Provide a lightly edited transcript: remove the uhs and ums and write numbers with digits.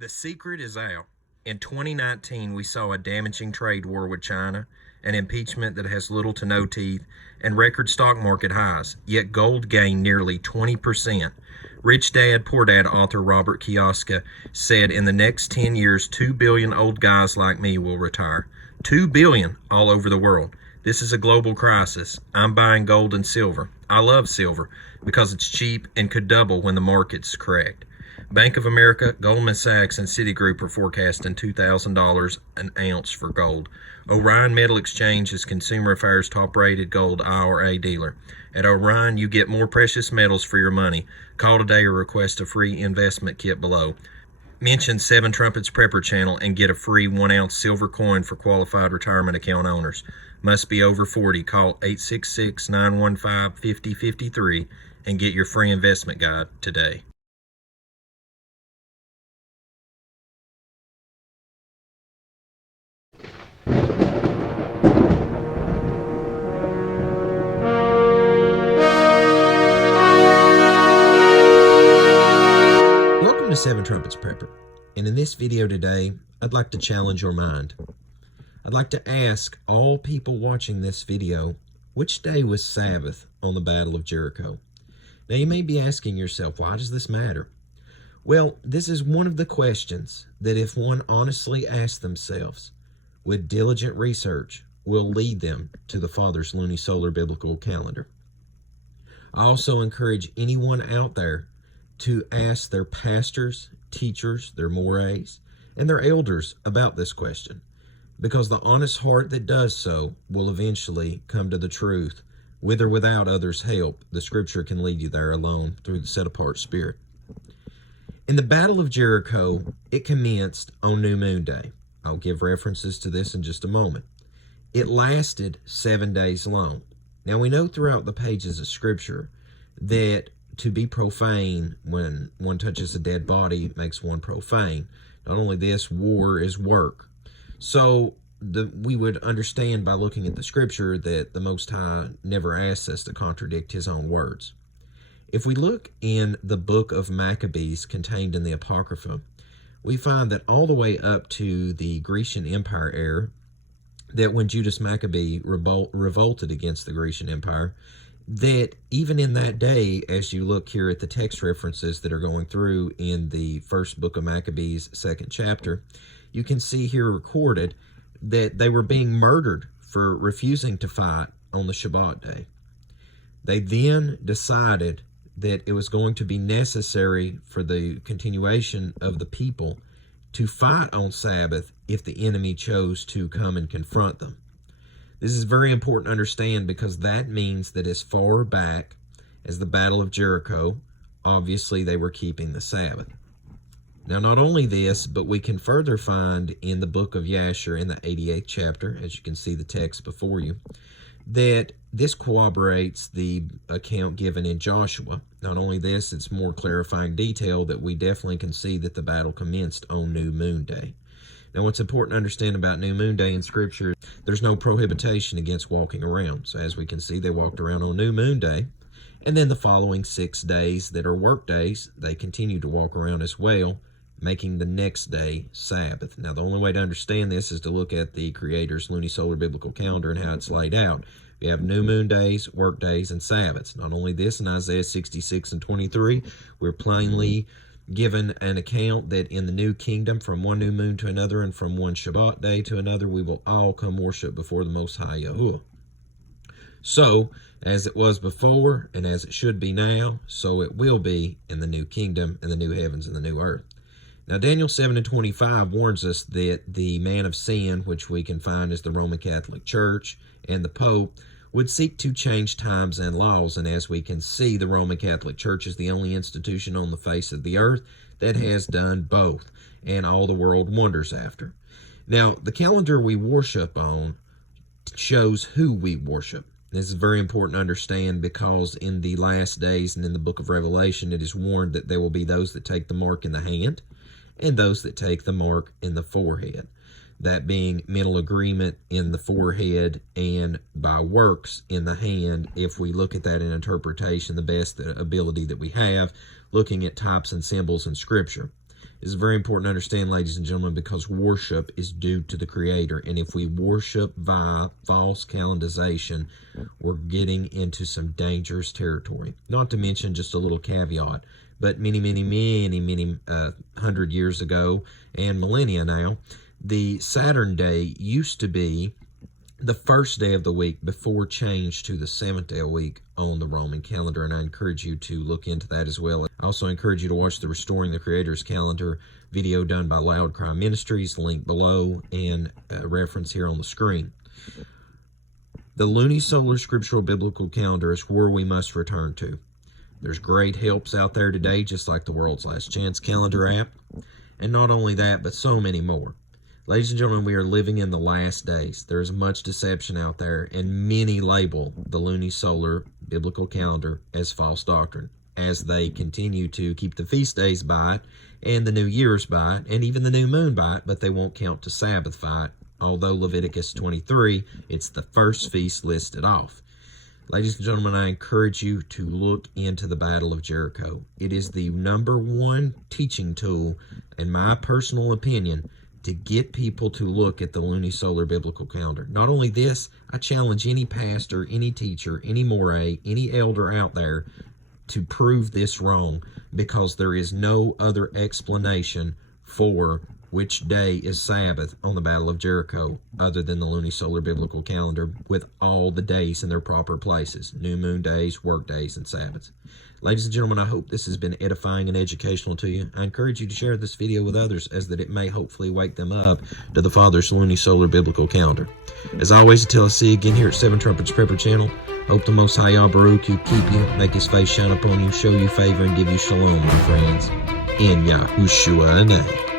The secret is out. In 2019, we saw a damaging trade war with China, an impeachment that has little to no teeth, and record stock market highs. Yet gold gained nearly 20%. Rich Dad, Poor Dad author Robert Kiyosaki said in the next 10 years, 2 billion old guys like me will retire. 2 billion all over the world. This is a global crisis. I'm buying gold and silver. I love silver because it's cheap and could double when the market's correct. Bank of America, Goldman Sachs, and Citigroup are forecasting $2,000 an ounce for gold. Orion Metal Exchange is Consumer Affairs' top-rated gold IRA dealer. At Orion, you get more precious metals for your money. Call today or request a free investment kit below. Mention Seven Trumpets Prepper Channel and get a free 1-ounce silver coin for qualified retirement account owners. Must be over 40. Call 866-915-5053 and get your free investment guide today. Welcome to Seven Trumpets Prepper, and in this video today, I'd like to challenge your mind. I'd like to ask all people watching this video, which day was Sabbath on the Battle of Jericho? Now you may be asking yourself, why does this matter? Well, this is one of the questions that if one honestly asks themselves with diligent research will lead them to the Father's lunisolar biblical calendar. I also encourage anyone out there to ask their pastors, teachers, their mores, and their elders about this question, because the honest heart that does so will eventually come to the truth. With or without others' help, the scripture can lead you there alone through the set-apart spirit. In the Battle of Jericho, it commenced on New Moon Day. I'll give references to this in just a moment. It lasted 7 days long. Now we know throughout the pages of scripture that to be profane when one touches a dead body makes one profane. Not only this, war is work. So we would understand by looking at the scripture that the Most High never asks us to contradict his own words. If we look in the book of Maccabees contained in the Apocrypha, we find that all the way up to the Grecian Empire era, that when Judas Maccabee revolted against the Grecian Empire, that even in that day, as you look here at the text references that are going through in the first book of Maccabees, 2nd chapter, you can see here recorded that they were being murdered for refusing to fight on the Shabbat day. They then decided that it was going to be necessary for the continuation of the people to fight on Sabbath if the enemy chose to come and confront them. This is very important to understand because that means that as far back as the Battle of Jericho, obviously they were keeping the Sabbath. Now, not only this, but we can further find in the book of Yasher in the 88th chapter, as you can see the text before you, that this corroborates the account given in Joshua. Not only this, it's more clarifying detail that we definitely can see that the battle commenced on New Moon Day. Now, what's important to understand about New Moon Day in Scripture, there's no prohibition against walking around. So as we can see, they walked around on New Moon Day. And then the following 6 days that are work days, they continue to walk around as well, making the next day Sabbath. Now, the only way to understand this is to look at the Creator's lunisolar biblical calendar and how it's laid out. We have new moon days, work days, and Sabbaths. Not only this, in Isaiah 66 and 23, we're plainly given an account that in the new kingdom, from one new moon to another and from one Shabbat day to another, we will all come worship before the Most High Yahuwah. So, as it was before and as it should be now, so it will be in the new kingdom and the new heavens and the new earth. Now, Daniel 7 and 25 warns us that the man of sin, which we can find as the Roman Catholic Church and the Pope, would seek to change times and laws. And as we can see, the Roman Catholic Church is the only institution on the face of the earth that has done both, and all the world wonders after. Now, the calendar we worship on shows who we worship. This is very important to understand because in the last days and in the book of Revelation, it is warned that there will be those that take the mark in the hand and those that take the mark in the forehead. That being mental agreement in the forehead and by works in the hand, if we look at that in interpretation, the best ability that we have, looking at types and symbols in Scripture. This is very important to understand, ladies and gentlemen, because worship is due to the Creator. And if we worship via false calendarization, we're getting into some dangerous territory. Not to mention, just a little caveat, but many 100 years ago and millennia now, the Saturn day used to be the first day of the week before change to the seventh day of the week on the Roman calendar, and I encourage you to look into that as well. I also encourage you to watch the Restoring the Creator's Calendar video done by Loud Cry Ministries, link below and a reference here on the screen. The lunisolar scriptural biblical calendar is where we must return to. There's great helps out there today, just like the World's Last Chance calendar app, and not only that, but so many more. Ladies and gentlemen, we are living in the last days. There is much deception out there, and many label the lunisolar biblical calendar as false doctrine, as they continue to keep the feast days by it, and the New Year's by it, and even the new moon by it, but they won't count to Sabbath by it, although Leviticus 23, it's the first feast listed off. Ladies and gentlemen, I encourage you to look into the Battle of Jericho. It is the #1 teaching tool, in my personal opinion, to get people to look at the lunisolar biblical calendar. Not only this, I challenge any pastor, any teacher, any moray, any elder out there to prove this wrong, because there is no other explanation for which day is Sabbath on the Battle of Jericho other than the lunisolar biblical calendar, with all the days in their proper places: new moon days, work days, and Sabbaths. Ladies and gentlemen, I hope this has been edifying and educational to you. I encourage you to share this video with others, as that it may hopefully wake them up to the Father's lunisolar biblical calendar. As always, until I see you again here at Seven Trumpets Prepper Channel, hope the Most High Yah Baruch you, keep you, make his face shine upon you, show you favor, and give you shalom, my friends. In Yahushua's name.